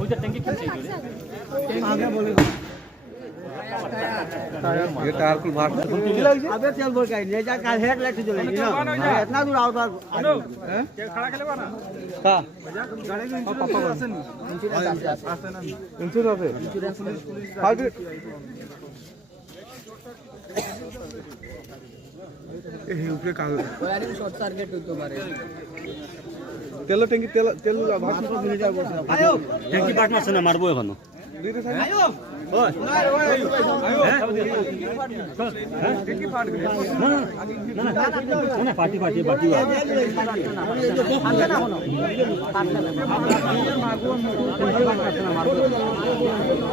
ওইটা ট্যাঙ্কি কিনছে आगे बोले ये टायर को भाग अबे चल बोल के ले जा काल हेड लाइट जले ना इतना दूर आओ हैं खड़ा खेले बा ना का गाड़ी में इंश्योरेंस আছে নি আছে না इंश्योरेंस है फाइव ए ऊपर का गाड़ी में शॉर्ट सर्किट হইতো পারে তেল ট্যাঙ্কি তেল ভাগ मिल जाओ आयो ট্যাঙ্কি পাট মারছে না মারবো এখনো দিতে থাকে आयो ओए ট্যাঙ্কি পাট গেলে ना पार्टी पार्टी पार्टी